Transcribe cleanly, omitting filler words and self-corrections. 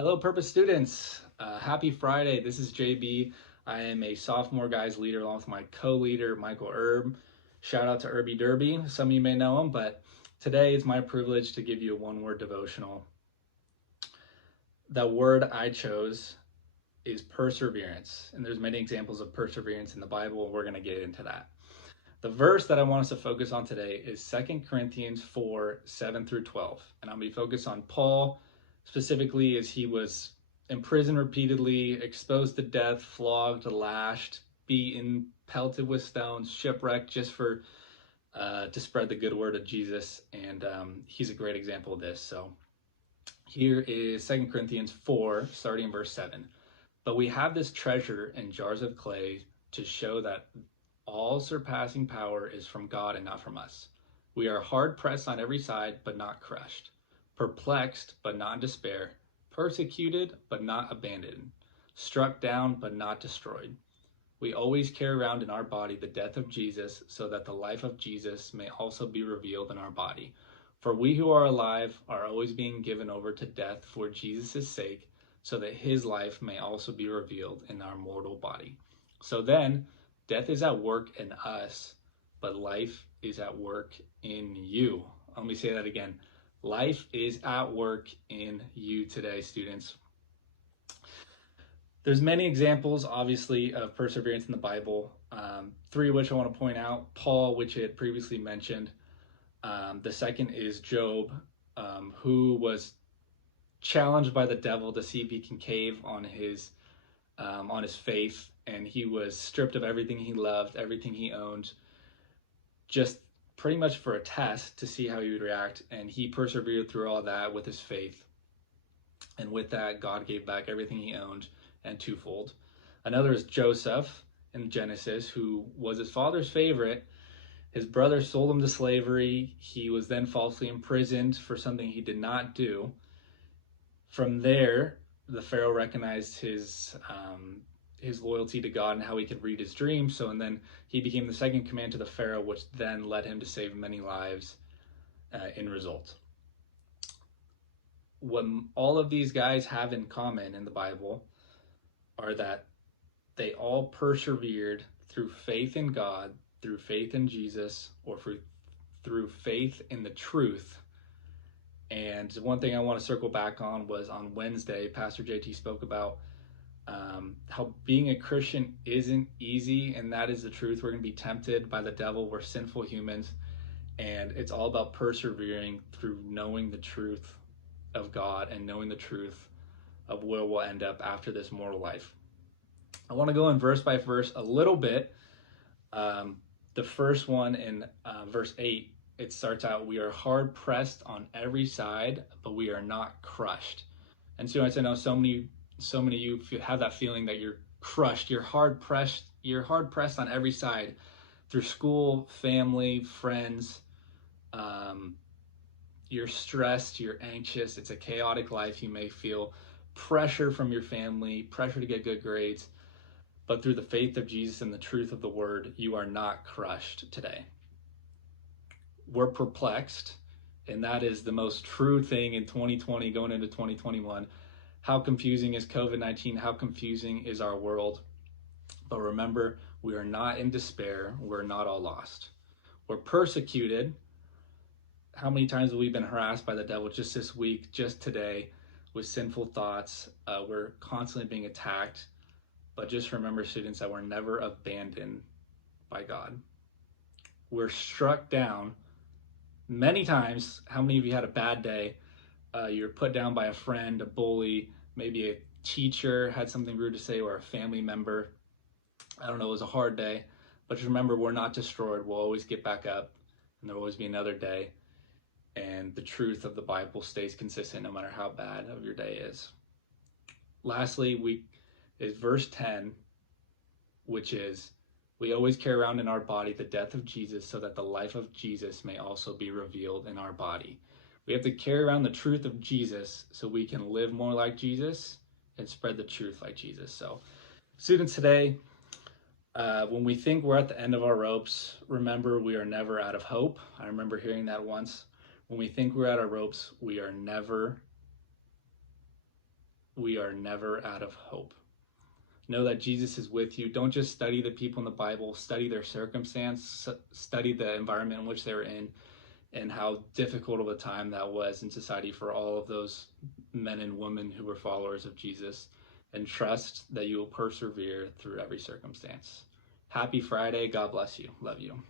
Hello, Purpose students. Happy Friday. This is JB. I am a sophomore guys leader along with my co-leader, Michael Erb. Shout out to Irby Derby. Some of you may know him, but today it's my privilege to give you a one-word devotional. The word I chose is perseverance, and there's many examples of perseverance in the Bible, and we're going to get into that. The verse that I want us to focus on today is 2 Corinthians 4, 7 through 12. And I'm going to be focused on Paul, specifically as he was imprisoned repeatedly, exposed to death, flogged, lashed, beaten, pelted with stones, shipwrecked just for to spread the good word of Jesus. And he's a great example of this. So here is 2 Corinthians 4, starting in verse 7. But we have this treasure in jars of clay to show that all surpassing power is from God and not from us. We are hard pressed on every side, but not crushed, perplexed, but not in despair, persecuted, but not abandoned, struck down, but not destroyed. We always carry around in our body the death of Jesus, so that the life of Jesus may also be revealed in our body. For we who are alive are always being given over to death for Jesus' sake, so that his life may also be revealed in our mortal body. So then, death is at work in us, but life is at work in you. Let me say that again. Life is at work in you today, students. There's many examples, obviously, of perseverance in the Bible. Three of which I want to point out. Paul, which I had previously mentioned. The second is Job, who was challenged by the devil to see if he can cave on his faith, and he was stripped of everything he loved, everything he owned, just pretty much for a test to see how he would react. And he persevered through all that with his faith, and with that, God gave back everything he owned and twofold. Another is Joseph in Genesis, who was his father's favorite. His brother sold him to slavery. He was then falsely imprisoned for something he did not do. From there, the Pharaoh recognized his loyalty to God and how he could read his dreams. And then he became the second command to the Pharaoh, which then led him to save many lives in result. What all of these guys have in common in the Bible are that they all persevered through faith in God, through faith in Jesus, or through faith in the truth. And one thing I want to circle back on was on Wednesday, Pastor JT spoke about how being a Christian isn't easy, and that is the truth. We're going to be tempted by the devil. We're sinful humans, and it's all about persevering through knowing the truth of God and knowing the truth of where we'll end up after this mortal life. I want to go in verse by verse a little bit. The first one in verse 8, it starts out, we are hard pressed on every side, but we are not crushed. And so I know so many of you have that feeling that you're crushed, you're hard pressed on every side through school, family, friends. You're stressed, you're anxious, it's a chaotic life. You may feel pressure from your family, pressure to get good grades, but through the faith of Jesus and the truth of the word, you are not crushed today. We're perplexed, and that is the most true thing in 2020 going into 2021. How confusing is COVID-19? How confusing is our world? But remember, we are not in despair. We're not all lost. We're persecuted. How many times have we been harassed by the devil just this week, just today, with sinful thoughts? We're constantly being attacked. But just remember, students, that we're never abandoned by God. We're struck down many times. How many of you had a bad day? You're put down by a friend, a bully, maybe a teacher had something rude to say, or a family member. I don't know, it was a hard day. But just remember, we're not destroyed. We'll always get back up, and there'll always be another day. And the truth of the Bible stays consistent no matter how bad of your day is. Lastly, is verse 10, which is, we always carry around in our body the death of Jesus, so that the life of Jesus may also be revealed in our body. We have to carry around the truth of Jesus so we can live more like Jesus and spread the truth like Jesus. So, students, today, when we think we're at the end of our ropes, remember we are never out of hope. I remember hearing that once. When we think we're at our ropes, we are never we are never out of hope. Know that Jesus is with you. Don't just study the people in the Bible, study their circumstance, study the environment in which they're in, and how difficult of a time that was in society for all of those men and women who were followers of Jesus, and trust that you will persevere through every circumstance. Happy Friday. God bless you. Love you.